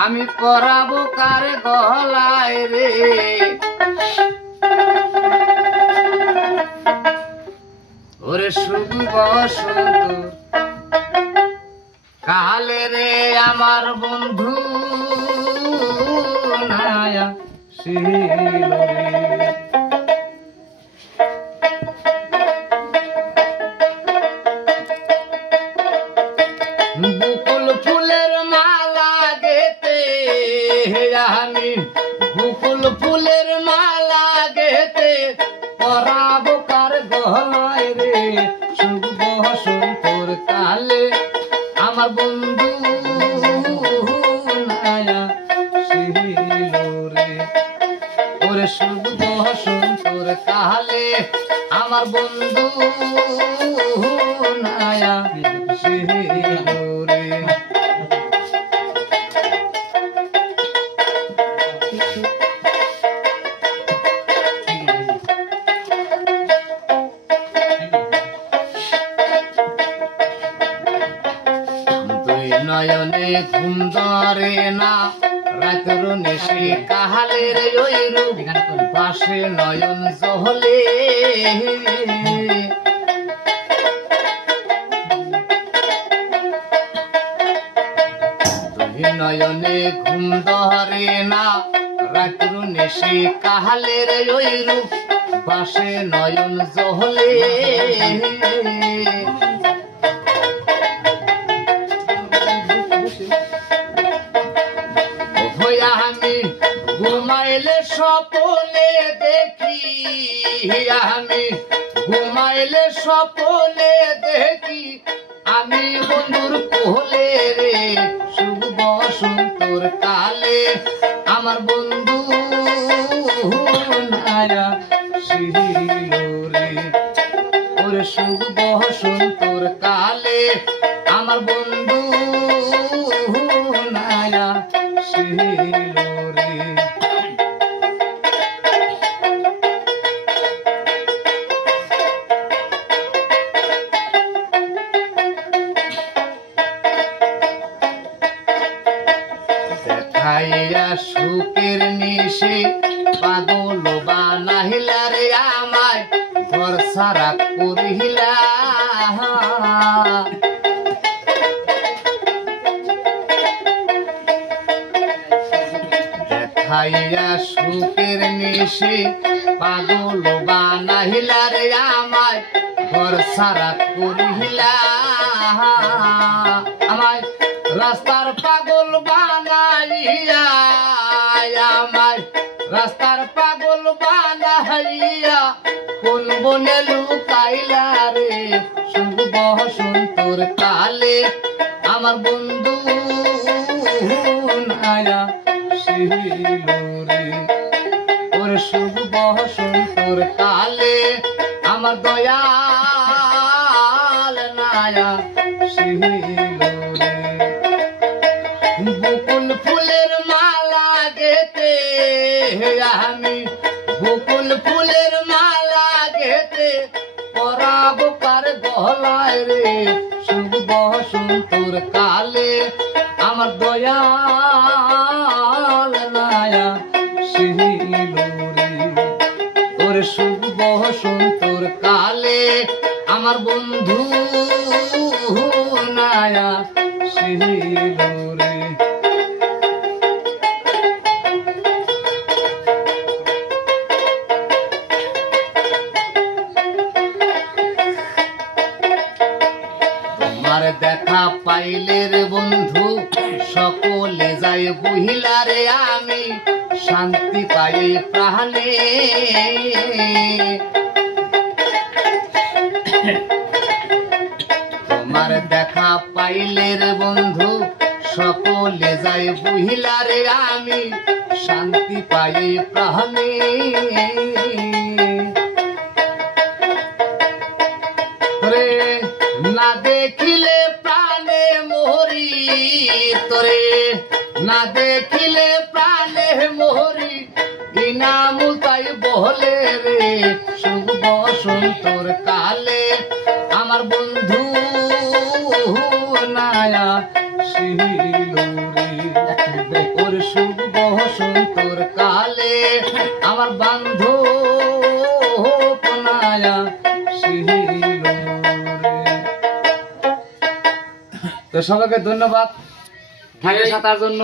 আমি পরাবো কার গলায় রে ওরে শুভ বসন্ত কালে রে আমার বন্ধু নায়া শিল বুকুল ফুলের মালা গেতে আমি বুকুল ফুলের মালা গেতে পরাবো কার গলায় রে শুভ বসন্তর কালে আমার বন্ধু নায়া শিল রে ওরে শুভ বসন্তর কালে আমার বন্ধু নায়া শিল রে নয়নে ঘুম ধরে না রাতের নিশি কাহালের ওই রূপ পাশে নয়ন জহলে নয়নে ঘুম ধরে না রাতের নিশি কাহালের ওই রূপ পাশে নয়ন জহলে আমি ঘুমাইলে স্বপ্নে দেখি আমি ঘুমাইলে স্বপ্নে দেখি আমি বন্ধুর কোলে রে শুভ বসন্তর কালে আমার বন্ধু নায়া শিল রে ওরে শুভ বসন্তর কালে আমার বন্ধু নায়া শিল রে দেখাইয়া সুখের নিশি পাগল বানাইলা রে আমায় ঘর সারা করিলা দেখাইয়া সুখের নিশি পাগল বানাইলা রে আমায় ঘর সারা করিলা আমায় রাস্তার পাগল বানাইয়া আমায় রাস্তার পাগল বানাইয়া কোন বনে লুকাইলা রে শুভ বসন্তর কালে আমার বন্ধু নায়া শিল রে ওরে শুভ বসন্তর কালে আমার দয়াল নায়া শিল রে বুকুল ফুলের মালা গেতে আমি বুকুল ফুলের মালা গেতে পরাবো কার গলায় রে শুভ বসন্তর কালে আমার দয়াল নায়া শিল রে ওরে শুভ বসন্তর কালে আমার বন্ধু নায়া শিল রে তোমার দেখা পাইলে রে বন্ধু সকলে যায় বুহিলা রে আমি শান্তি পাই প্রাণে তোমার দেখা পাইলে রে বন্ধু সকলে যায় বুহিলা রে আমি শান্তি পাই প্রাণে রে না দেখিলে প্রাণে মোহরি তোরে না দেখিলে প্রাণে মোহরি ইনামুল তাই বলে রে শুভ বসন্তর কালে আমার বন্ধু না নায়া শিলুরে ওর শুভ বসন্তর কালে আমার বান্ধব নায়া শিলুরে। তো সবাইকে ধন্যবাদ থাকে সাঁতার জন্য।